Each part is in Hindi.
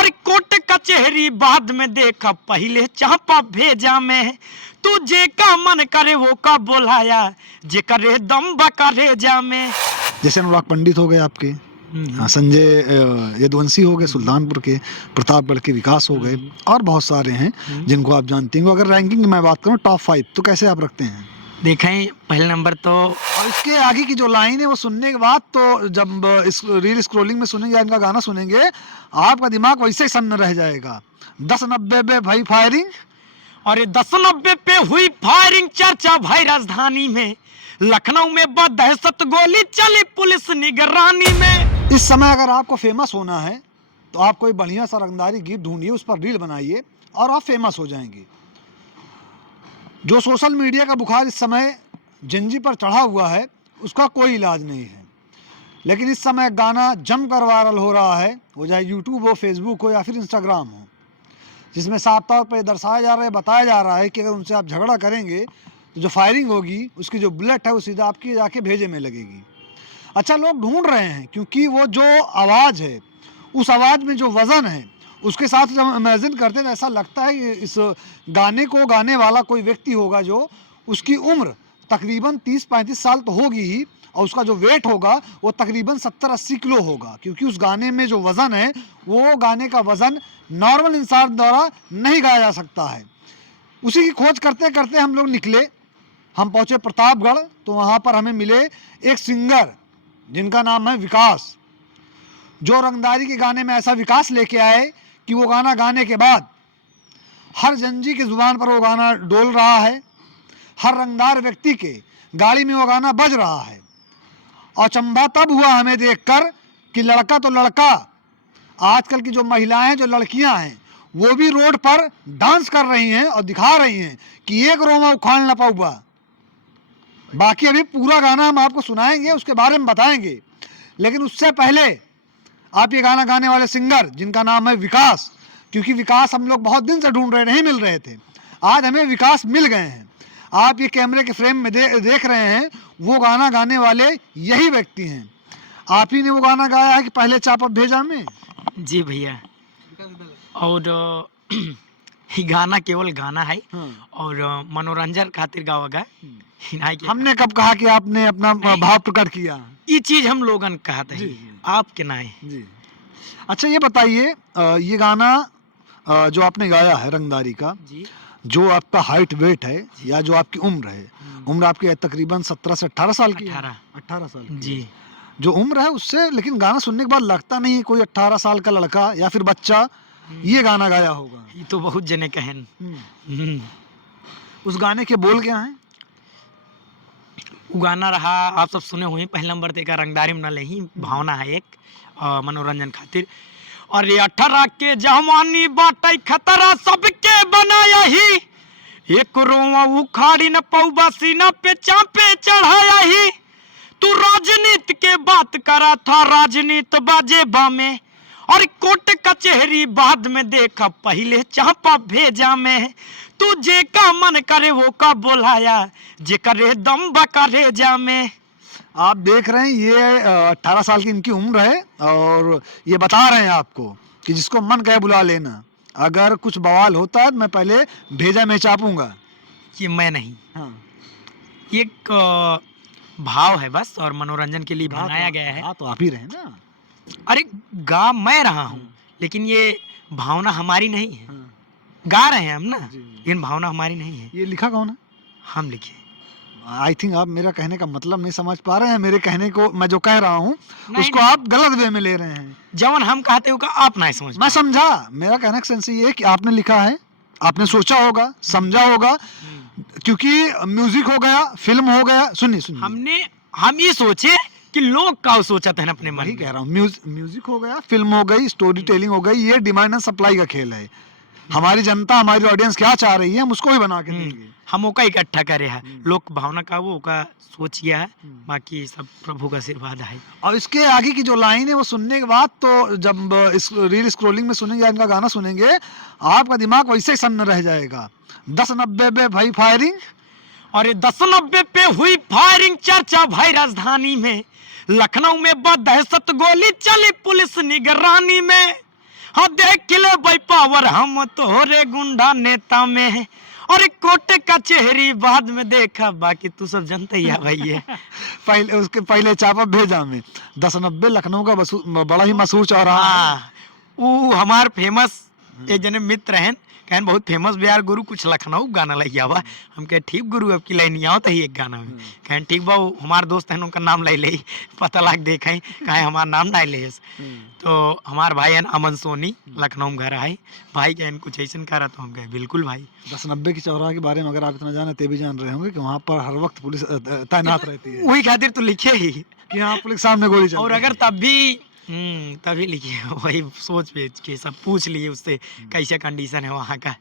और कोर्ट कचहरी बाद में देखा, पहले चापा भेजा में। तू जे का मन करे वो का बोलाया, जे करे दम बकरे जा में। जैसे अनुराग पंडित हो गए आपके, हाँ, संजय यदुवंशी हो गए सुल्तानपुर के, प्रतापगढ़ के विकास हो गए, और बहुत सारे हैं जिनको आप जानते हैं। अगर रैंकिंग मैं बात करूं टॉप 5 तो कैसे आप रखते हैं? देखें, पहले नंबर तो और इसके आगे की जो लाइन है वो सुनने के बाद तो जब इस रील स्क्रॉलिंग में सुनेंगे या इनका गाना सुनेंगे, आपका दिमाग वैसे ही सन्न रह जाएगा। 10-90 पे भाई फायरिंग, और 10-90 पे हुई फायरिंग, चर्चा भाई राजधानी में। लखनऊ में बदहशत गोली चली पुलिस निगरानी में। इस समय अगर आपको फेमस होना है तो आप कोई बढ़िया सा रंगदारी गीत ढूंढिए, उस पर रील बनाइए और आप फेमस हो जाएंगे। जो सोशल मीडिया का बुखार इस समय जिंजी पर चढ़ा हुआ है उसका कोई इलाज नहीं है, लेकिन इस समय गाना जमकर वायरल हो रहा है, वो चाहे यूट्यूब हो, फेसबुक हो या फिर इंस्टाग्राम हो, जिसमें साफ तौर पर दर्शाया जा रहा है, बताया जा रहा है कि अगर उनसे आप झगड़ा करेंगे तो जो फायरिंग होगी उसकी जो बुलेट है वो सीधा आपकी जाके भेजे में लगेगी। अच्छा, लोग ढूंढ रहे हैं क्योंकि वो जो आवाज़ है, उस आवाज़ में जो वज़न है, उसके साथ जब हम इमेजिन करते हैं तो ऐसा लगता है कि इस गाने को गाने वाला कोई व्यक्ति होगा जो उसकी उम्र तकरीबन 30-35 साल तो होगी ही, और उसका जो वेट होगा वो तकरीबन 70-80 किलो होगा, क्योंकि उस गाने में जो वज़न है वो गाने का वज़न नॉर्मल इंसान द्वारा नहीं गाया जा सकता है। उसी की खोज करते करते हम लोग निकले, हम पहुँचे प्रतापगढ़, तो वहाँ पर हमें मिले एक सिंगर जिनका नाम है विकास, जो रंगदारी के गाने में ऐसा विकास लेके आए कि वो गाना गाने के बाद हर जंजी की ज़ुबान पर वो गाना डोल रहा है, हर रंगदार व्यक्ति के गाड़ी में वो गाना बज रहा है। और अचंभा तब हुआ हमें देखकर कि लड़का तो लड़का, आजकल की जो महिलाएं हैं, जो लड़कियां हैं, वो भी रोड पर डांस कर रही हैं और दिखा रही हैं कि एक रोमा उखाड़ न पाऊबा। बाकी अभी पूरा गाना हम आपको सुनाएंगे, उसके बारे में बताएंगे, लेकिन उससे पहले आप ये गाना गाने वाले सिंगर जिनका नाम है विकास, क्योंकि विकास हम लोग बहुत दिन से ढूंढ रहे, नहीं मिल रहे थे, आज हमें विकास मिल गए हैं। आप ये कैमरे के फ्रेम में देख रहे हैं, वो गाना गाने वाले यही व्यक्ति हैं। आप ही ने वो गाना गाया है कि पहले चापा भेजा में। जी भैया, और ये गाना केवल गाना है और मनोरंजन खातिर गावा गया। हमने कब कहा कि आपने अपना भाव प्रकट किया? ये चीज हम लोगन कहते हैं, आपके ना है जी। अच्छा, ये बताइए, ये गाना जो आपने गाया है रंगदारी का जी, जो आपका हाइट वेट है या जो आपकी उम्र है, उम्र आपकी तकरीबन 17 से 18 साल की 18 साल की जी, जो उम्र है उससे, लेकिन गाना सुनने के बाद लगता नहीं है कोई 18 साल का लड़का या फिर बच्चा ये गाना गाया होगा। ये तो बहुत जने कहन। उस गाने के बोल क्या हैं? वो गाना रहा, आप सब सुने हुए, पहले नंबर ते का रंगदारी में न ही भावना है एक मनोरंजन खातिर। और ये 18 के जवानी बाटे खतरा सबके बनाया ही, एक रोवा उखाड़ी न पौबा सीना पे चापे चढ़ाया ही। तू राजनीति के बात करा था, राजनीति बाजे बामे, और कोर्ट कचहरी बाद में देखा, पहले चापा भेजा में। तू जे का मन करे वो का बोलाया, जे करे दम बकरे जा में। आप देख रहे हैं ये 18 साल की इनकी उम्र है और ये बता रहे हैं आपको कि जिसको मन कहे बुला लेना, अगर कुछ बवाल होता है तो मैं पहले भेजा में चापूंगा। ये मैं नहीं, हाँ, ये एक भाव है बस, और मनोरंजन के लिए बनाया गया है। तो आप ही रहे ना। अरे गा मैं रहा हूँ, लेकिन ये भावना हमारी नहीं है। गा रहे हैं हम ना, लेकिन भावना हमारी नहीं है। ये लिखा कौन है? हम लिखे। आई थिंक आप मेरा कहने का मतलब नहीं समझ पा रहे हैं। मेरे कहने को, मैं जो कह रहा हूँ उसको नहीं। आप गलत वे में ले रहे हैं। जवन हम कहते हो का आप नहीं समझ। मैं समझा, मेरा कहने का सेंस ये है कि आपने लिखा है, आपने सोचा होगा, समझा होगा, क्योंकि म्यूजिक हो गया, फिल्म हो गया। सुनिए, हम ये सोचे कि लोग का सोचा था अपने मन वही में। कह रहा हूँ, म्यूजिक हो गया, फिल्म हो गई, स्टोरी टेलिंग हो गई, ये डिमांड एंड सप्लाई का खेल है। हमारी जनता, हमारी ऑडियंस क्या चाह रही है, हम उसको ही बना के देंगे। हम ओका इकट्ठा करे है, लोक भावना का वो का सोच किया है, बाकी सब प्रभु का आशीर्वाद है। और इसके आगे की जो लाइन है वो सुनने के बाद तो जब इस रील स्क्रॉलिंग में सुनेंगे या इनका गाना सुनेंगे, आपका दिमाग वैसे ही सन्न रह जाएगा। 10-90 पे भाई फायरिंग, और ये 10-90 पे हुई फायरिंग, चर्चा भाई राजधानी में। लखनऊ में बदहशत गोली चली पुलिस निगरानी में, हाँ देख ले भाई पावर हम तोहरे गुंडा नेता में है, और कोर्ट कचहरी बाद में देखा, बाकी तू सब जानते ही है भाई ये। पहले उसके पहले चापा भेजा में 1090 लखनऊ का बड़ा ही मशहूर चौराहा है। हाँ वो हमार फेमस एक जने मित्र हैं, कहन बहुत फेमस बिहार गुरु कुछ लखनऊ गाना लग आवा। हम कहे ठीक गुरु अब की लाइन आओ तो ही एक गाना में, कहन ठीक बा हमार दोस्त हैं उनका नाम ले ले पता लग देखें कहे हमार नाम ना ले। तो हमार भाई है अमन सोनी लखनऊ में घर आए, भाई कहन कुछ ऐसा करा, तो हम कहे बिल्कुल भाई। 1090 की चौराहा के बारे में अगर आप इतना जाने ते भी जान रहे होंगे कि वहाँ पर हर वक्त पुलिस तैनात रहती है, वही खातिर तो लिखे ही कि हाँ पुलिस सामने गोली चल और रही है। अगर तब भी तभी लिखे वही सोच बेच के सब पूछ लिए उससे कैसे कंडीशन है वहाँ का,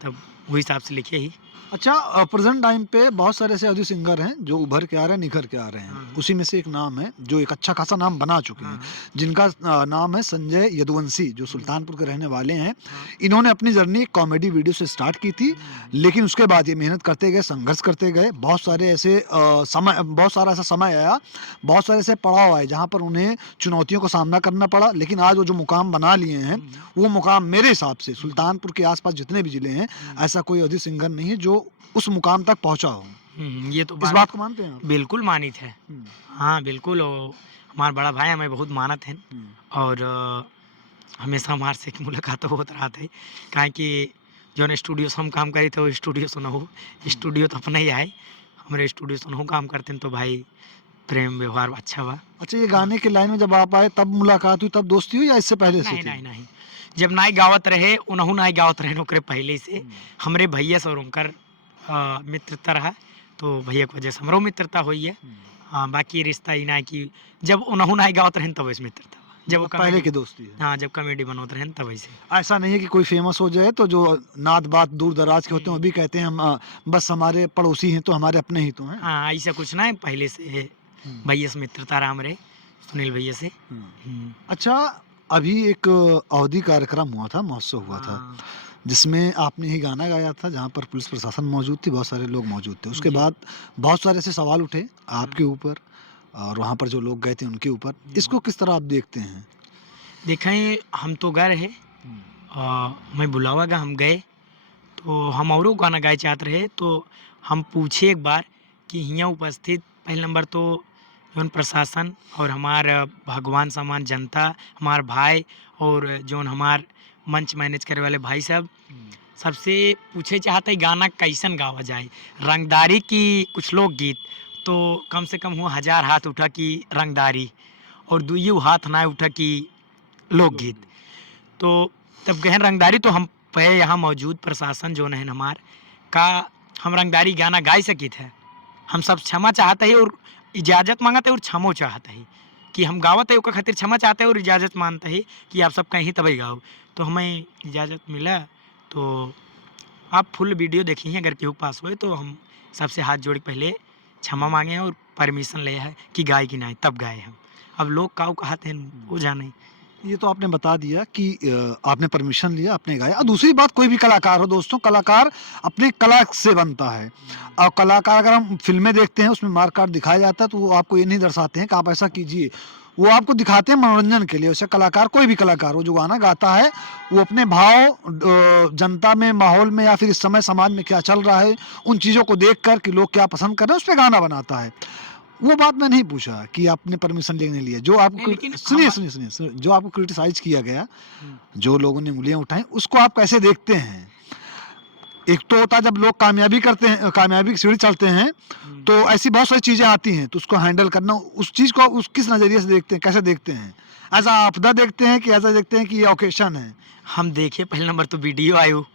तब वही हिसाब से लिखे ही। अच्छा, प्रेजेंट टाइम पे बहुत सारे ऐसे ऑडियो सिंगर हैं जो उभर के आ रहे हैं, निखर के आ रहे हैं। उसी में से एक नाम है जो एक अच्छा खासा नाम बना चुके हैं, जिनका नाम है संजय यदुवंशी, जो सुल्तानपुर के रहने वाले हैं। इन्होंने अपनी जर्नी कॉमेडी वीडियो से स्टार्ट की थी, लेकिन उसके बाद ये मेहनत करते गए, संघर्ष करते गए। बहुत सारा ऐसा समय आया, बहुत सारे ऐसे पड़ाव आए जहाँ पर उन्हें चुनौतियों का सामना करना पड़ा, लेकिन आज वो जो मुकाम बना लिए हैं, वो मुकाम मेरे हिसाब से सुल्तानपुर के आसपास जितने भी जिले हैं, ऐसा कोई ऑडियो सिंगर नहीं है जो उस मुकाम तक पहुंचा हो। ये तो इस बात को मानते हैं आप? बिल्कुल मानित है। हाँ बिल्कुल, हमारा बड़ा भाई हमें बहुत मानत है, और हमेशा हमारे से मुलाकात होता रहा है, कहा कि जो स्टूडियो से हम काम करी थे वो स्टूडियो सुना हो, स्टूडियो तो अपना ही है, हमारे स्टूडियो सुना काम करते हैं, तो भाई प्रेम व्यवहार अच्छा हुआ। अच्छा, ये गाने के लाइन में जब आप आए तब मुलाकात हुई, तब दोस्ती हुई या इससे पहले से नहीं थी? नहीं नहीं, जब नाई गावत रहे उनहु नाई गावत रहे नौकरे पहले से हमरे भैया से और उनकर मित्रता रहा, तो भैया की वजह से हमरो मित्रता हुई है। हाँ बाकी रिश्ता ही ना कि जब उनहु नाई गावत रहे तब इस मित्रता हुआ, जब वो पहले की दोस्ती है। हाँ जब कॉमेडी बनोत रहे तब ऐसे। ऐसा नहीं है कि कोई फेमस हो जाए तो जो नात बात दूर दराज के होते हैं वो भी कहते हैं हम बस हमारे पड़ोसी हैं तो हमारे अपने ही तो हैं। हाँ ऐसा कुछ ना है, पहले से भैया से मित्रता रहा हमरे सुनील भैया से। अच्छा, अभी एक अवधि कार्यक्रम हुआ था, महोत्सव हुआ था, जिसमें आपने ही गाना गाया था, जहाँ पर पुलिस प्रशासन मौजूद थी, बहुत सारे लोग मौजूद थे। उसके बाद बहुत सारे ऐसे सवाल उठे आपके ऊपर और वहाँ पर जो लोग गए थे उनके ऊपर। इसको किस तरह आप देखते हैं? देखें हम तो गए रहे, मैं बुलावा गा हम गए, तो हम और गाना गाए चाहते रहे, तो हम पूछे एक बार कि यहाँ उपस्थित पहले नंबर तो जौन प्रशासन और हमार भगवान समान जनता, हमार भाई और जौन हमार मंच मैनेज करे वाले भाई साहब, सबसे पूछे चाहते गाना कैसन गावा जाए। रंगदारी की कुछ लोग गीत तो कम से कम हुआ 1000 हाथ उठा कि रंगदारी, और दुइयो हाथ ना उठा कि लोकगीत। तो तब गहन रंगदारी तो हम पे यहाँ मौजूद प्रशासन जो है हमार का हम रंगदारी गाना गा सकी थे। हम सब क्षमा चाहते हैं और इजाज़त मांगते हैं और क्षमो चाहते हैं कि हम गावत है उसका खातिर क्षमा चाहते हैं और इजाज़त मानते हैं कि आप सब कहीं तभी गाओ। तो हमें इजाज़त मिला, तो आप फुल वीडियो देखिए, अगर केहू पास होए तो हम सबसे हाथ जोड़ के पहले क्षमा मांगे हैं और परमिशन ले है कि गाय कि नहीं, तब गाए हम। अब लोग काऊ कहते हैं वो जाने। ये तो आपने बता दिया कि आपने परमिशन लिया, आपने गाया। और दूसरी बात, कोई भी कलाकार हो दोस्तों, कलाकार अपनी कला से बनता है। और कलाकार, अगर हम फिल्में देखते हैं उसमें मार काट दिखाया जाता है, तो वो आपको ये नहीं दर्शाते हैं कि आप ऐसा कीजिए, वो आपको दिखाते हैं मनोरंजन के लिए। वैसे कलाकार, कोई भी कलाकार हो जो गाना गाता है, वो अपने भाव जनता में, माहौल में, या फिर इस समय समाज में क्या चल रहा है, उन चीज़ों को देख कर कि लोग क्या पसंद कर रहे हैं, उस पर गाना बनाता है। वो बात मैं नहीं पूछा कि आपने परमिशन लेने लिया। जो आपको सुनिए, जो आपको क्रिटिसाइज किया गया, जो लोगों ने उंगलियां उठाई, उसको आप कैसे देखते हैं? एक तो होता है जब लोग कामयाबी करते हैं, कामयाबी की सीढ़ी चलते हैं, तो ऐसी बहुत सारी चीजें आती हैं, तो उसको हैंडल करना, उस चीज को उस किस नजरिए से देखते हैं, कैसे देखते हैं? ऐसा आपदा देखते हैं कि ऐसा देखते हैं कि ये ओकेशन है? हम देखे पहले नंबर तो वीडियो आयो,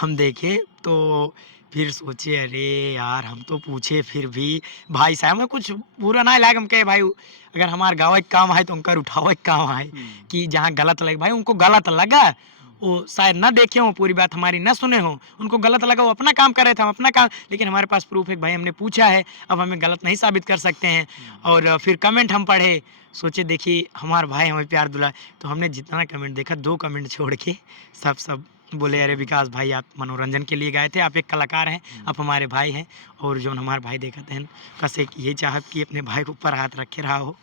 हम देखे तो फिर सोचे अरे यार हम तो पूछे, फिर भी भाई साहब में कुछ बुरा ना लगा। हम कहे भाई अगर हमारे गाँव एक काम है तो उनका उठाओ एक काम है कि जहाँ गलत लगे, भाई उनको गलत लगा, वो शायद ना देखे हो, पूरी बात हमारी ना सुने हो, उनको गलत लगा, वो अपना काम कर रहे थे, हम अपना काम। लेकिन हमारे पास प्रूफ है भाई, हमने पूछा है, अब हमें गलत नहीं साबित कर सकते हैं। और फिर कमेंट हम पढ़े, सोचे देखिए हमारे भाई हमें प्यार दुला, तो हमने जितना कमेंट देखा 2 कमेंट छोड़ के सब बोले अरे विकास भाई आप मनोरंजन के लिए गए थे, आप एक कलाकार हैं, आप हमारे भाई हैं। और जो हमारे भाई देखते हैं कैसे ये चाहत कि अपने भाई के ऊपर हाथ रखे रहा हो।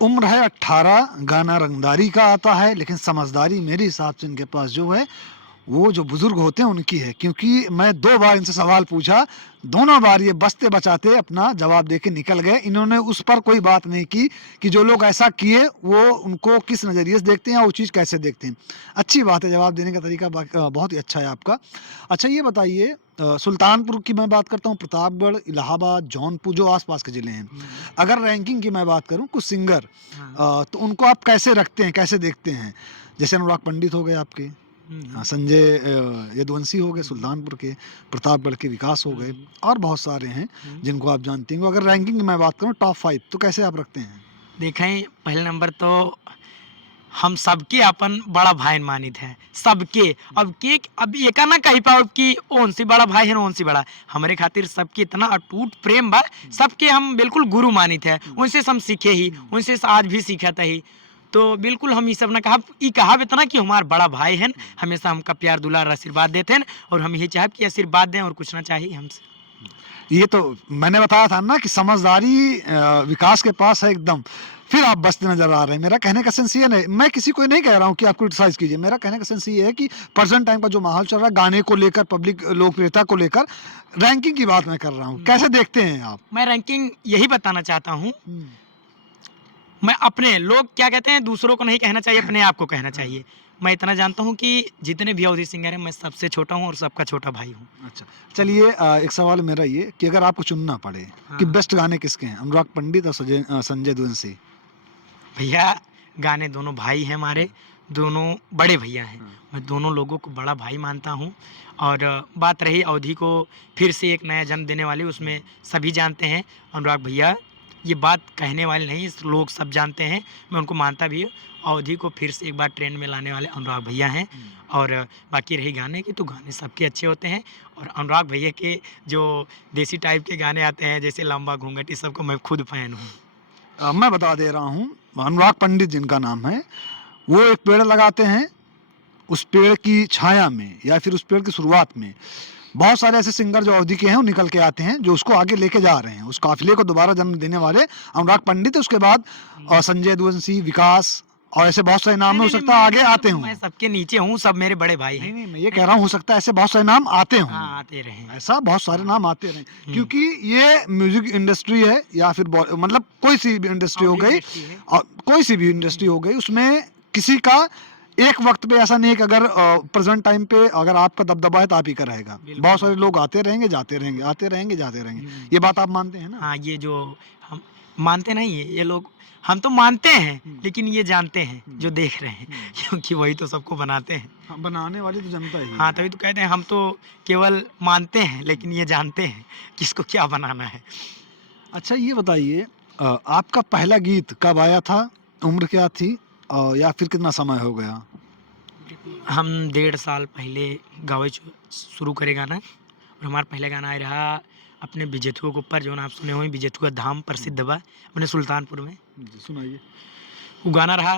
उम्र है 18, गाना रंगदारी का आता है, लेकिन समझदारी मेरे हिसाब से इनके पास जो है वो जो बुजुर्ग होते हैं उनकी है, क्योंकि मैं 2 बार इनसे सवाल पूछा, दोनों बार ये बचते बचाते अपना जवाब देके निकल गए। इन्होंने उस पर कोई बात नहीं की कि जो लोग ऐसा किए वो उनको किस नज़रिए से देखते हैं और वो चीज़ कैसे देखते हैं। अच्छी बात है, जवाब देने का तरीका बहुत ही अच्छा है आपका। अच्छा ये बताइए, सुल्तानपुर की मैं बात करता हूँ, प्रतापगढ़, इलाहाबाद, जौनपुर जो आसपास के ज़िले हैं, अगर रैंकिंग की मैं बात करूँ कुछ सिंगर, तो उनको आप कैसे रखते हैं, कैसे देखते हैं? जैसे अनुराग पंडित हो गए आपके, हाँ, संजय यदुवंशी हो गए सुल्तानपुर के, प्रतापगढ़ के विकास हो गए, और बहुत सारे हैं जिनको आप जानते हैं। अगर रैंकिंग में मैं बात करूँ टॉप 5, तो कैसे आप रखते हैं? देखें, पहले नंबर तो हम सबके अपन बड़ा भाई मानित है सबके। अब ये का ना कही पाओ कि ओन सी बड़ा भाई है ओन सी बड़ा, हमारे खातिर सबके इतना अटूट प्रेम बा, सबके हम बिल्कुल गुरु मानित है, उनसे हम सीखे ही, उनसे आज भी सीखत ही। तो बिल्कुल हम ये सब ना कहा इतना कि हमार बड़ा भाई है, हमेशा हमका प्यार दुलार आशीर्वाद देते हैं, और हम यही चाहे कि आशीर्वाद दें और कुछ ना चाहिए हमसे। ये तो मैंने बताया था ना कि समझदारी विकास के पास है एकदम, फिर आप बचते नजर आ रहे हैं। मेरा कहने का सेंस ये नहीं, मैं किसी को नहीं कह रहा हूँ कि आप क्रिटिसाइज कीजिए, मेरा कहने का सेंस ये है कि प्रेजेंट टाइम का जो माहौल चल रहा है गाने को लेकर, पब्लिक लोकप्रियता को लेकर, रैंकिंग की बात मैं कर रहा हूँ, कैसे देखते हैं आप? मैं रैंकिंग यही बताना चाहता हूँ, मैं अपने, लोग क्या कहते हैं दूसरों को नहीं कहना चाहिए, अपने आप को कहना चाहिए। मैं इतना जानता हूँ कि जितने भी अवधि सिंगर हैं मैं सबसे छोटा हूँ और सबका छोटा भाई हूँ। अच्छा चलिए, एक सवाल मेरा ये कि अगर आपको चुनना पड़े कि बेस्ट गाने किसके हैं, अनुराग पंडित और संजय यदुवंशी? भैया, गाने दोनों भाई हैं हमारे, दोनों बड़े भैया हैं, मैं दोनों लोगों को बड़ा भाई मानता हूँ। और बात रही अवधि को फिर से एक नया जन्म देने वाली, उसमें सभी जानते हैं अनुराग भैया, ये बात कहने वाले नहीं, लोग सब जानते हैं, मैं उनको मानता भी हूँ। अवधि को फिर से एक बार ट्रेंड में लाने वाले अनुराग भैया हैं। और बाकी रही गाने की, तो गाने सबके अच्छे होते हैं, और अनुराग भैया के जो देसी टाइप के गाने आते हैं जैसे लंबा घूंघट, इस सब को मैं खुद फैन हूँ। मैं बता दे रहा हूँ, अनुराग पंडित जिनका नाम है, वो एक पेड़ लगाते हैं, उस पेड़ की छाया में या फिर उस पेड़ की शुरुआत में बहुत सारे ऐसे सिंगर जो अवधि के हैं वो निकल के आते हैं, जो उसको आगे लेके जा रहे हैं, उस काफिले को दोबारा जन्म देने वाले अनुराग पंडित है। उसके बाद संजय यदुवंशी, विकास, और ऐसे बहुत सारे नाम हो सकता है आगे आते हों। मैं सबके नीचे हूँ, सब मेरे बड़े भाई हैं। नहीं, मैं ये कह रहा हूँ हो सकता है ऐसे बहुत सारे नाम आते हों। हाँ, आते रहे, ऐसा बहुत सारे नाम आते रहे, क्योंकि ये म्यूजिक इंडस्ट्री है या फिर मतलब कोई सी भी इंडस्ट्री हो गई, और कोई सी भी इंडस्ट्री हो गई, उसमें किसी का एक वक्त पे ऐसा नहीं है कि अगर प्रेजेंट टाइम पे अगर आपका दबदबा है तो आप ही का रहेगा। बहुत सारे लोग आते रहेंगे, जाते रहेंगे, आते रहेंगे, जाते रहेंगे। ये बात आप मानते हैं ना? हाँ, ये जो हम मानते नहीं है, ये लोग, हम तो मानते हैं लेकिन ये जानते हैं जो देख रहे हैं, क्योंकि वही तो सबको बनाते हैं। हाँ, बनाने वाली तो जनता ही है। हाँ, तभी तो कहते हैं हम तो केवल मानते हैं, लेकिन ये जानते हैं किसको क्या बनाना है। अच्छा ये बताइए, आपका पहला गीत कब आया था, उम्र क्या थी, या फिर कितना समय हो गया? हम 1.5 साल पहले गावे शुरू करे गाना, और हमारा पहला गाना आया रहा अपने विजेथुआ के ऊपर, जो आप सुने हुए विजेथुआ धाम प्रसिद्ध बा अपने सुल्तानपुर में। सुनाइए। वो गाना रहा,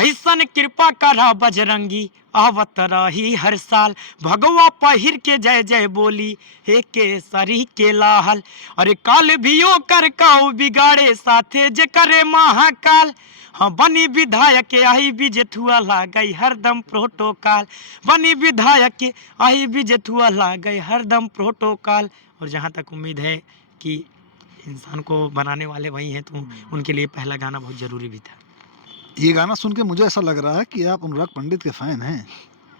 ऐसन कृपा करा बजरंगी, आवत रही हर साल, भगवा पहिर के जय जय बोली, हे केसरी के लाल, अरे काल भियो कर काऊ बिगाड़े, साथे जे करे महाकाल, हाँ बनी विधायक आई विजेथुआ ला गई हरदम प्रोटोकॉल, बनी विधायक आई विजेथुआ ला गई हरदम प्रोटोकॉल। और जहाँ तक उम्मीद है कि इंसान को बनाने वाले वही हैं, तो उनके लिए पहला गाना बहुत ज़रूरी भी था। ये गाना सुन के मुझे ऐसा लग रहा है कि आप अनुराग पंडित के फैन हैं।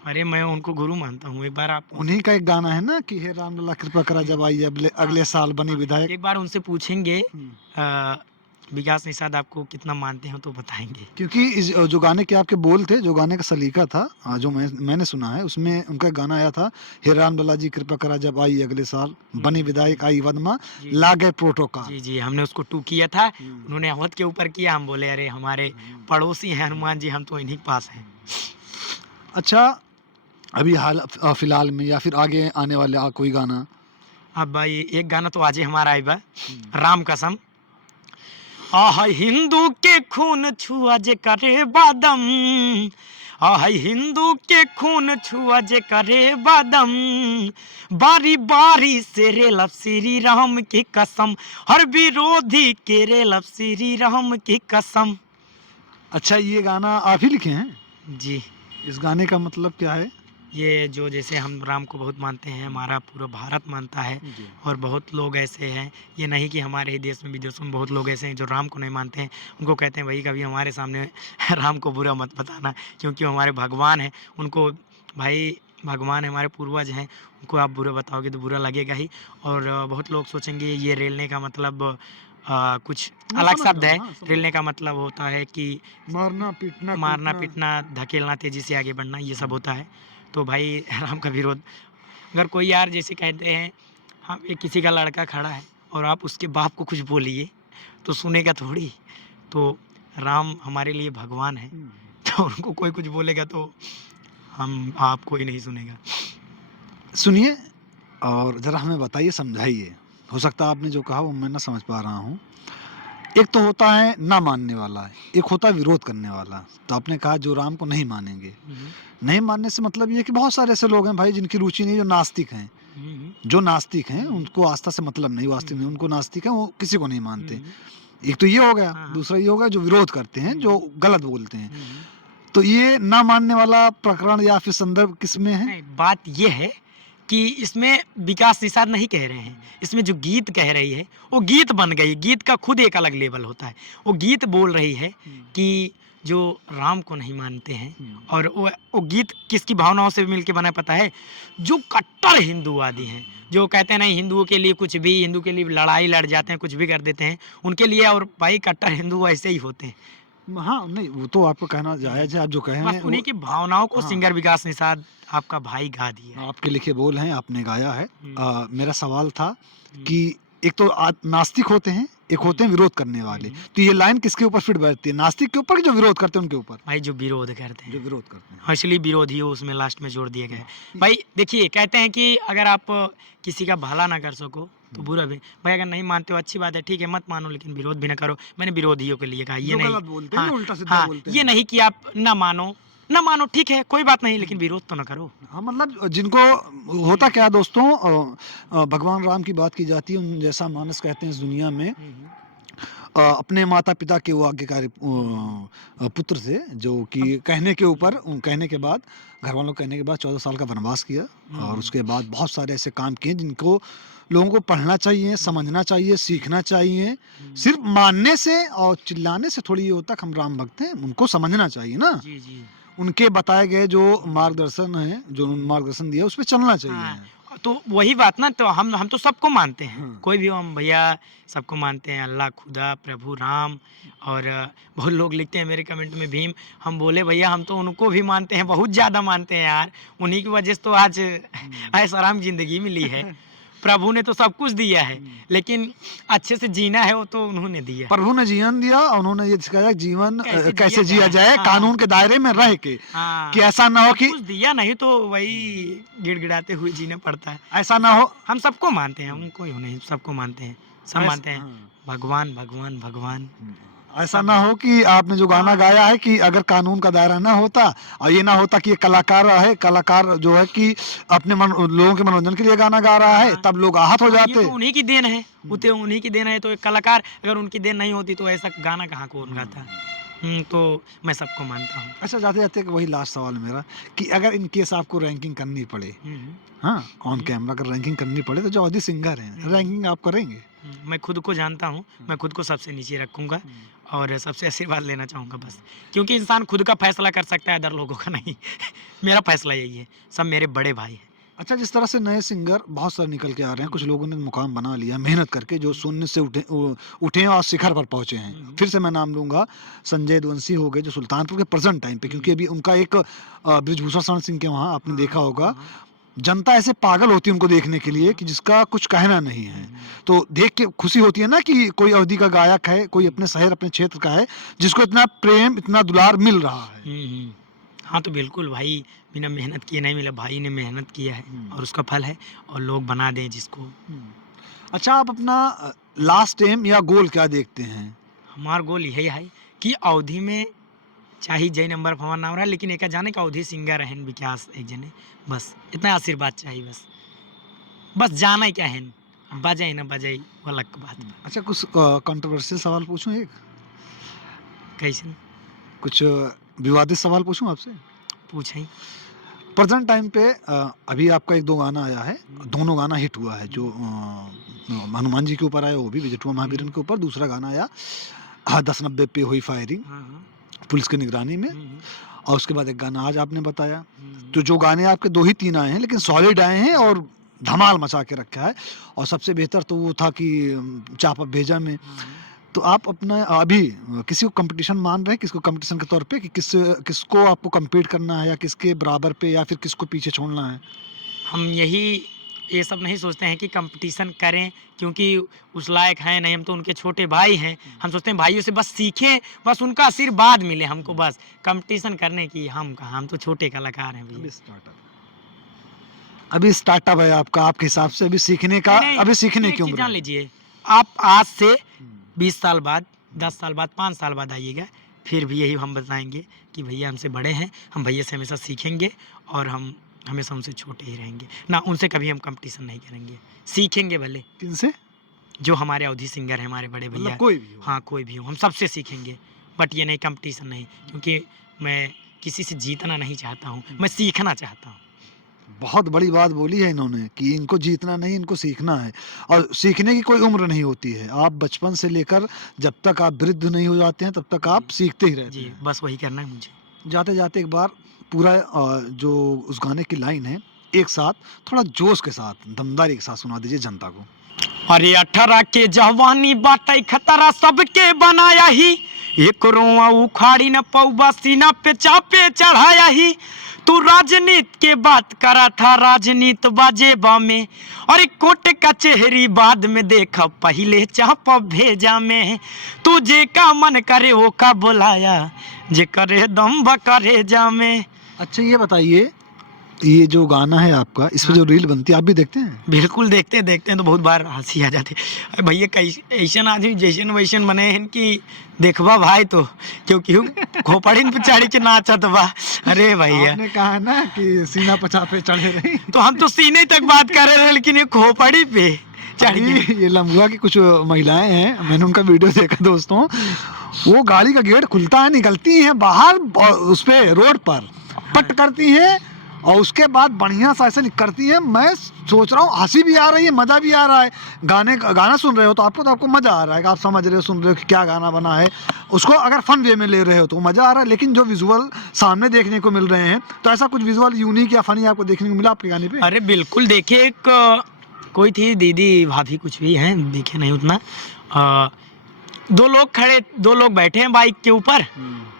अरे मैं उनको गुरु मानता हूँ। एक बार आप उन्हीं का एक गाना है ना कि हे राम लला कृपा करा जब आई अगले साल बनी विधायक। एक बार उनसे पूछेंगे विकास निषाद आपको कितना मानते हैं तो बताएंगे, क्योंकि इस जो गाने के आपके बोल थे, जो गाने का सलीका था, जो मैंने सुना है, उसमें उनका गाना आया था, हे राम लला जी कृपा करा जब आई अगले साल बनी विधायक आई वदमा लागे प्रोटोकॉल। जी जी, हमने उसको टू किया था, उन्होंने अवध के ऊपर किया, हम बोले अरे हमारे पड़ोसी हैं हनुमान जी, हम तो इन्हीं के पास हैं। अच्छा, अभी हाल फिलहाल में या फिर आगे आने वाले कोई गाना? अब भाई एक गाना तो आज ही हमारा आई बा, राम कसम, आह हिंदू के खून छुआ जे करे बादम, हाय हिंदू के खून छुआ जे करे बदम, बारी बारी से रेलब श्री राम की कसम, हर विरोधी के रेलब श्री राम की कसम। अच्छा, ये गाना आप ही लिखे हैं? जी, इस गाने का मतलब क्या है? ये जो जैसे हम राम को बहुत मानते हैं, हमारा पूरा भारत मानता है, जी। और बहुत लोग ऐसे हैं, ये नहीं कि हमारे ही देश में विदेशों में बहुत लोग ऐसे हैं जो राम को नहीं मानते हैं। उनको कहते हैं भाई कभी हमारे सामने राम को बुरा मत बताना, क्योंकि वो हमारे भगवान हैं। उनको भाई भगवान है, हमारे पूर्वज हैं, उनको आप बुरा बताओगे तो बुरा लगेगा ही। और बहुत लोग सोचेंगे ये रेलने का मतलब कुछ मैं अलग समझ शब्द रहा है। हूँ, हाँ, समझ रेलने का मतलब होता है कि मारना, पीटना, मारना कूटना। पीटना, धकेलना, तेज़ी से आगे बढ़ना, ये सब होता है। तो भाई राम का विरोध, अगर कोई यार जैसे कहते हैं हम एक किसी का लड़का खड़ा है और आप उसके बाप को कुछ बोलिए तो सुनेगा थोड़ी। तो राम हमारे लिए भगवान है, तो उनको कोई कुछ बोलेगा तो हम आप कोई नहीं सुनेगा। सुनिए और ज़रा हमें बताइए, समझाइए। हो सकता है आपने जो कहा वो मैं ना समझ पा रहा हूँ। एक तो होता है ना मानने वाला, एक होता है विरोध करने वाला। तो आपने कहा जो राम को नहीं मानेंगे। नहीं मानने से मतलब ये है कि बहुत सारे ऐसे लोग हैं भाई जिनकी रुचि नहीं, जो नास्तिक हैं। जो नास्तिक हैं उनको आस्था से मतलब नहीं, वो आस्तिक नहीं, उनको नास्तिक हैं, वो किसी को नहीं मानते। एक तो ये हो गया, हाँ, हाँ। दूसरा ये हो गया जो विरोध करते हैं, जो गलत बोलते हैं। तो ये ना मानने वाला प्रकरण या फिर संदर्भ किसमें है? नहीं, बात ये है कि इसमें विकास निषाद नहीं कह रहे हैं, इसमें जो गीत कह रही है वो गीत बन गई। गीत का खुद एक अलग लेवल होता है। वो गीत बोल रही है कि जो राम को नहीं मानते हैं, और वो गीत किसकी भावनाओं से मिलके बना है पता है? जो कट्टर हिंदूवादी हैं, जो कहते हैं नहीं हिंदुओं के लिए कुछ भी, हिंदू के लिए लड़ाई लड़ जाते हैं, कुछ भी कर देते हैं उनके लिए। और भाई कट्टर हिंदू ऐसे ही होते हैं। हाँ, नहीं वो तो आपका कहना जायज़ है, आप जो कह रहे बस हैं उन्हीं वो की भावनाओं को हाँ। सिंगर विकास निषाद आपका भाई गा दिया है। आपके लिखे बोल हैं, आपने गाया है। मेरा सवाल था हम्म। कि एक तो नास्तिक होते हैं, एक होते हैं विरोध करने वाले। तो ये लाइन किसके ऊपर फिट बैठती है? नास्तिक के ऊपर कि जो विरोध करते हैं उनके ऊपर? भाई जो विरोध करते हैं, जो विरोध करते हैं। हाँ, इसलिए विरोधी हो उसमें लास्ट में जोड़ दिए गए। भाई देखिए, कहते हैं कि अगर आप किसी का भला ना कर सको तो बुरा भी। भाई अगर नहीं मानते हो अच्छी बात है, ठीक है, मत मानो, लेकिन विरोध भी ना करो। मैंने विरोधियों के लिए कहा, ये जो नहीं। गलत बोलते हैं, हाँ, जो उल्टा-सीधा हाँ, बोलते ये हैं। नहीं कि आप ना मानो, ना मानो ठीक है, कोई बात नहीं, लेकिन विरोध तो ना करो। हाँ, मतलब जिनको होता क्या है दोस्तों, भगवान राम की बात की जाती है, उन जैसा मानस कहते हैं इस दुनिया में अपने माता-पिता के वो आज्ञाकारी पुत्र थे, जो कि कहने के ऊपर कहने के बाद, घरवालों के कहने के बाद 14 साल का वनवास किया और उसके बाद बहुत सारे ऐसे काम किए जिनको लोगों को पढ़ना चाहिए, समझना चाहिए, सीखना चाहिए। सिर्फ मानने से और चिल्लाने से थोड़ी ये होता कि हम राम भक्त हैं, उनको समझना चाहिए ना। जी, जी। उनके बताए गए जो मार्गदर्शन है, जो उन्होंने मार्गदर्शन दिया, उस पे चलना चाहिए। हाँ, तो वही बात ना, तो हम तो सबको मानते हैं, हाँ। कोई भी हो हम भैया सबको मानते हैं, अल्लाह, खुदा, प्रभु राम। और बहुत लोग लिखते हैं मेरे कमेंट में भीम। हम बोले भैया हम तो उनको भी मानते हैं, बहुत ज़्यादा मानते हैं यार। उन्हीं की वजह से तो आज ऐसा आराम जिंदगी मिली है। प्रभु ने तो सब कुछ दिया है, लेकिन अच्छे से जीना है वो तो उन्होंने दिया। प्रभु ने जीवन दिया और उन्होंने ये सिखाया कि जीवन कैसे जिया जिया जाए, हाँ, कानून के दायरे में रह के, हाँ, कि ऐसा ना हो सब कि कुछ दिया नहीं तो वही गिड़गिड़ाते हुए जीना पड़ता है। ऐसा ना हो। हम सबको मानते हैं, उनको ही नहीं, सबको मानते हैं, सब ऐस- मानते हैं। हाँ। भगवान भगवान भगवान। ऐसा ना हो कि आपने जो गाना गाया है कि अगर कानून का दायरा ना होता और ये ना होता कि ये कलाकार है, कलाकार जो है कि अपने लोगों के मनोरंजन के लिए गाना गा रहा है, तब लोग आहत हो ये जाते। तो उन्हीं की देन है, वो तो उन्हीं की देन है। तो एक कलाकार, अगर उनकी देन नहीं होती तो ऐसा गाना कहाँ कौन गाता। तो मैं सबको मानता हूँ। अच्छा, जाते जाते वही लास्ट सवाल है मेरा कि अगर इन केस आपको रैंकिंग करनी पड़े, हाँ, ऑन कैमरा अगर रैंकिंग करनी पड़े तो जो अवधि सिंगर हैं, रैंकिंग आप करेंगे? मैं खुद को जानता हूँ, मैं खुद को सबसे नीचे रखूँगा और सबसे आशीर्वाद लेना चाहूँगा बस। क्योंकि इंसान खुद का फैसला कर सकता है, अदर लोगों का नहीं। मेरा फैसला यही है, सब मेरे बड़े भाई हैं। अच्छा, जिस तरह से नए सिंगर बहुत सारे निकल के आ रहे हैं, कुछ लोगों ने मुकाम बना लिया मेहनत करके, जो शून्य से उठे हैं और शिखर पर पहुंचे हैं। फिर से मैं नाम लूंगा, संजय यदुवंशी हो गए जो सुल्तानपुर के प्रेजेंट टाइम पे, क्योंकि अभी उनका एक ब्रिजभूषण शरण सिंह के वहाँ आपने देखा होगा, जनता ऐसे पागल होती है उनको देखने के लिए कि जिसका कुछ कहना नहीं है। तो देख के खुशी होती है ना कि कोई अवधि का गायक है, कोई अपने शहर अपने क्षेत्र का है जिसको इतना प्रेम इतना दुलार मिल रहा है। हाँ, तो बिल्कुल भाई, बिना मेहनत किए नहीं मिला, भाई ने मेहनत किया है और उसका फल है, और लोग बना दें जिसको। अच्छा, आप अपना लास्ट एम या गोल क्या देखते हैं? हमारा गोल यही है कि अवधि में चाहे जय नंबर पर हमारा नाम रहा, लेकिन एक जाने का अवधि सिंगर रहन विकास एक जने, बस इतना आशीर्वाद चाहिए। बस जाना ही क्या है, बजाई ना बजाई वो अलग बात बा। अच्छा, कुछ कंट्रोवर्शियल सवाल पूछूं? एक कैसे कुछ विवादित सवाल पूछूं आपसे? पूछे? प्रेजेंट टाइम पे अभी आपका एक दो गाना आया है, दोनों गाना हिट हुआ है। जो हनुमान जी के ऊपर आया वो भी विजय महावीरन के ऊपर, दूसरा गाना आया 10-90 पे हुई फायरिंग हाँ हाँ। पुलिस की निगरानी में, और उसके बाद एक गाना आज आपने बताया। हम्म। तो जो गाने आपके 2 ही 3 आए हैं, लेकिन सॉलिड आए हैं और धमाल मचा के रखा है। और सबसे बेहतर तो वो था कि चाप अब भेजा में। तो आप अपना अभी किसी को कंपटीशन मान रहे हैं, किसको कंपटीशन के तौर पे, कि किसको आपको compete करना है, या किसके बराबर पे, या फिर किसको पीछे छोड़ना है? हम ये सब नहीं सोचते हैं कि कंपटीशन करें, क्योंकि उस लायक हैं नहीं, हम तो उनके छोटे भाई हैं। हम सोचते हैं भाइयों से बस सीखें, बस उनका आशीर्वाद मिले हमको, बस कंपटीशन करने की हम कहाँ, हम तो छोटे कलाकार हैं भैया। अभी स्टार्टअप है आपका, आपके हिसाब से अभी सीखने का, नहीं, अभी सीखने एक की चीज़ उम्र जान है। लीजिए, आप आज से 20 साल बाद, 10 साल बाद, 5 साल बाद आइएगा, फिर भी यही हम बताएंगे कि भैया हमसे बड़े हैं, हम भैया से हमेशा सीखेंगे, और हम हमेशा उनसे छोटे ही रहेंगे ना, उनसे कभी हम कंपटीशन नहीं करेंगे, सीखेंगे भले। किनसे? जो हमारे अवधि सिंगर हैं, हमारे बड़े भैया, मतलब कोई भी हो? हाँ कोई भी हो, हम सबसे सीखेंगे, बट ये नहीं कंपटीशन नहीं, क्योंकि मैं किसी से जीतना नहीं चाहता हूँ, मैं सीखना चाहता हूँ। बहुत बड़ी बात बोली है इन्होंने कि इनको जीतना नहीं, इनको सीखना है। और सीखने की कोई उम्र नहीं होती है। आप बचपन से लेकर जब तक आप वृद्ध नहीं हो जाते हैं, तब तक आप सीखते ही रहते जी, हैं। बस वही करना है मुझे। जाते जाते एक बार पूरा जो उस गाने की लाइन है, एक साथ थोड़ा जोश के साथ, दमदारी के साथ सुना दीजिए जनता को। अरे 18 के जवानी बाटे खतरा, सबके बनाया ही, एक रोआ उखाड़ी न पौवा, सीना पे चापे चढ़ाया ही। तू राजनीति के बात करा था, राजनीति बाजेबा में, और एक कोट कचहरी बाद में देखा, पहले चाप भेजा में। तू जे का मन करे वो का बुलाया, जे करे दम बकरे जा में। अच्छा, ये बताइए, ये जो गाना है आपका, इस पे जो रील बनती है आप भी देखते हैं? बिल्कुल देखते हैं तो बहुत बार हंसी आ जाती है। भैया कैसे ऐसन आदमी जैसन वैसन बने हैं कि देखबा भाई तो क्योंकि खोपड़िन पे चढ़ के नाचत बा। अरे भैया, आपने कहा ना कि सीना पचापे चढ़े रही। तो हम तो सीने तक बात कर रहे हैं, लेकिन ये खोपड़ी पे चढ़ के। अभी ये लम्बुआ की कुछ महिलाएं हैं, मैंने उनका वीडियो देखा दोस्तों, वो गाड़ी का गेट खुलता है, निकलती हैं बाहर, उस पे रोड पर पट करती हैं, और उसके बाद बढ़िया सा ऐसे करती हैं। मैं सोच रहा हूँ हंसी भी आ रही है, मज़ा भी आ रहा है। गाना सुन रहे हो तो आपको मज़ा आ रहा है कि आप समझ रहे हो, सुन रहे हो कि क्या गाना बना है। उसको अगर फन वे में ले रहे हो तो मज़ा आ रहा है, लेकिन जो विजुअल सामने देखने को मिल रहे हैं, तो ऐसा कुछ विजुअल यूनिक या फनी आपको देखने को मिला आपके गाने पे? अरे बिल्कुल, देखिए एक कोई थी दीदी भाभी कुछ भी हैं, दिखे नहीं उतना, 2 लोग बैठे हैं बाइक के ऊपर,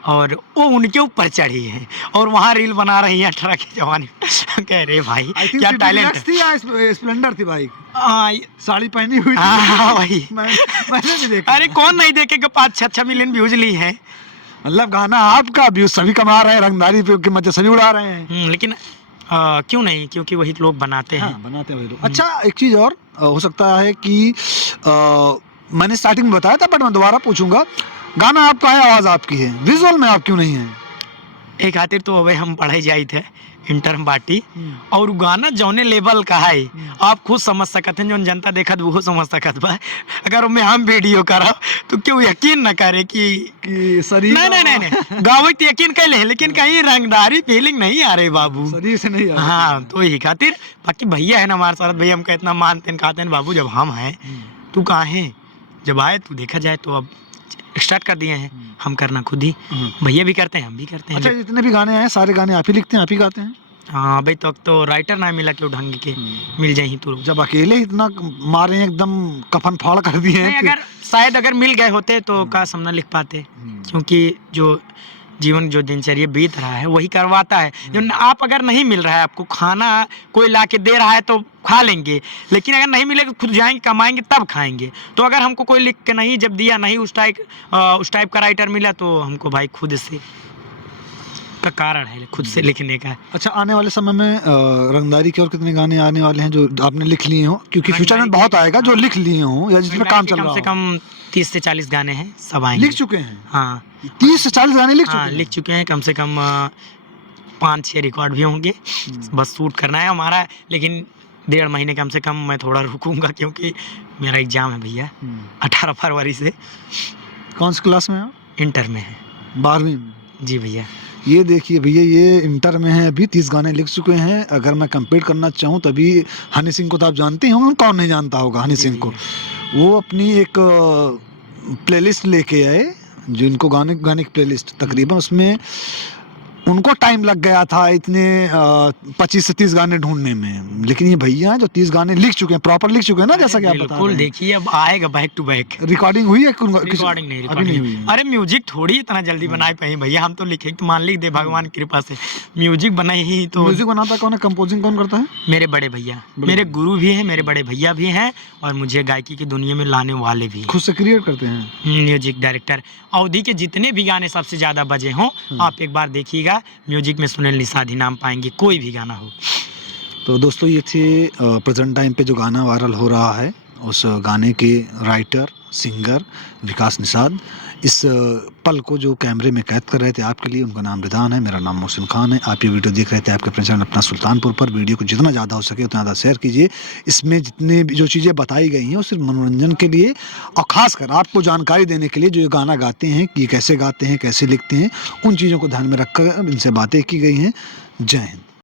और वो उनके ऊपर चढ़ी है, और वहाँ रील बना रही है 18 की जवानी। कह रहे भाई क्या टैलेंट थी या स्प्लेंडर थी बाइक? हाँ साड़ी पहनी हुई थी। हाँ वही। मैंने भी देखा। अरे कौन नहीं देखेगा, 5-6 मिलियन व्यूज ली है। मतलब गाना आपका व्यूज सभी कमा रहे हैं, रंगदारी पे की मजे सभी उड़ा रहे हैं। लेकिन क्यों नहीं, क्योंकि वही लोग बनाते हैं। हाँ, बनाते हैं वही लोग। अच्छा, एक चीज और हो सकता है कि मैंने स्टार्टिंग में बताया था, बट मैं दोबारा पूछूंगा, गाना आपका है, आवाज आपकी है, विजुअल में आप क्यों नहीं है? एक खातिर तो अबे हम पढ़े जाए थे इंटर बाटी, और गाना जौने लेवल का है आप खुद समझ सकते हैं, जो जनता देखत वो समझ सकत बा। अगर उनमें हम वीडियो करा तो क्यों यकीन न करे कि शरीर नहीं गावे तो यकीन कर ले, लेकिन कहीं रंगदारी फीलिंग नहीं आ रही बाबू, शरीर से नहीं आ रही। हाँ, तो यही खातिर। बाकी भैया है ना हमारे साथ, भैया हमका इतना मानते हैं, कहते हैं बाबू जब हम हैं तू कहाँ है, जब आए तो देखा जाए तो अब स्टार्ट कर दिए हैं हम करना खुद ही, भैया भी करते हैं हम भी करते हैं। अच्छा, जितने भी गाने आए सारे गाने आप ही लिखते हैं, आप ही गाते हैं? हाँ भाई, तो राइटर ना मिला क्यों ढंग के, मिल जाए ही तो। जब अकेले इतना मारे हैं, एकदम कफन फाड़ कर दिए हैं, अगर शायद अगर मिल गए होते तो काश हम ना लिख पाते, क्योंकि जो जीवन जो दिनचर्या बीत रहा है वही करवाता है। जो आप अगर नहीं मिल रहा है, आपको खाना कोई ला के दे रहा है तो खा लेंगे, लेकिन अगर नहीं मिलेगा खुद जाएंगे कमाएंगे तब खाएंगे। तो अगर हमको कोई लिख के नहीं जब दिया, नहीं उस टाइप का राइटर मिला, तो हमको भाई खुद से का कारण है खुद से लिखने का। अच्छा, आने वाले समय में रंगदारी के और कितने गाने आने वाले हैं जो आपने लिख लिए हो? क्योंकि फ्यूचर में बहुत आएगा जो लिख लिए हो या जिस पे काम चल रहा कम हो। से कम 30 से 40 गाने हैं, सब आएंगे। लिख चुके हैं? हाँ 30 से 40 गाने लिख हाँ चुके हैं? लिख चुके हैं। कम से कम 5-6 रिकॉर्ड भी होंगे, बस शूट करना है हमारा। लेकिन 1.5 महीने कम से कम मैं थोड़ा रुकूंगा क्योंकि मेरा एग्जाम है भैया 18 फरवरी से। कौन सी क्लास में हो? इंटर में है। 12वीं में? जी भैया। ये देखिए भैया, ये इंटर में है, अभी 30 गाने लिख चुके हैं। अगर मैं कंपेयर करना चाहूँ तो अभी हनी सिंह को तो आप जानते होंगे, कौन नहीं जानता होगा हनी सिंह को। वो अपनी एक प्लेलिस्ट लेके आए, जो इनको गाने गाने की प्लेलिस्ट तकरीबन, उसमें उनको टाइम लग गया था इतने 25 से 30 गाने ढूंढने में। लेकिन ये भैया हैं जो 30 गाने लिख चुके हैं, प्रॉपर लिख चुके हैं ना, जैसा कि आप बता बिल्कुल। रहे हैं। देखिए अब आएगा बैक टू बैक। रिकॉर्डिंग हुई है? रिकॉर्डिंग नहीं, अभी नहीं हुई रिकॉर्डिंग। है। अरे म्यूजिक थोड़ी इतना जल्दी बनाए पाए भैया, हम तो लिखे तो मान लिख दे भगवान की कृपा से। म्यूजिक बनाई ही तो। म्यूजिक बनाता कौन है, कंपोजिंग कौन करता है? मेरे बड़े भैया, मेरे गुरु भी हैं, मेरे बड़े भैया भी हैं, और मुझे गायकी की दुनिया में लाने वाले भी हैं। खुद से क्रिएट करते हैं? Music director. अवधि के जितने भी गाने सबसे ज्यादा बजे हों, आप एक बार देखिएगा, म्यूजिक में सुनील निषाद ही नाम पाएंगे, कोई भी गाना हो। तो दोस्तों, ये थे प्रेजेंट टाइम पे जो गाना वायरल हो रहा है, उस गाने के राइटर सिंगर विकास निषाद। इस पल को जो कैमरे में कैद कर रहे थे आपके लिए, उनका नाम रिदान है, मेरा नाम मोहसिन खान है। आप ये वीडियो देख रहे थे आपके अपने चैनल अपना सुल्तानपुर पर। वीडियो को जितना ज़्यादा हो सके उतना ज़्यादा शेयर कीजिए। इसमें जितने भी जो चीज़ें बताई गई हैं वो सिर्फ मनोरंजन के लिए और ख़ासकर आपको जानकारी देने के लिए, जो ये गाना गाते हैं कि कैसे गाते हैं, कैसे लिखते हैं, उन चीज़ों को ध्यान में रखकर इनसे बातें की गई हैं। जय हिंद।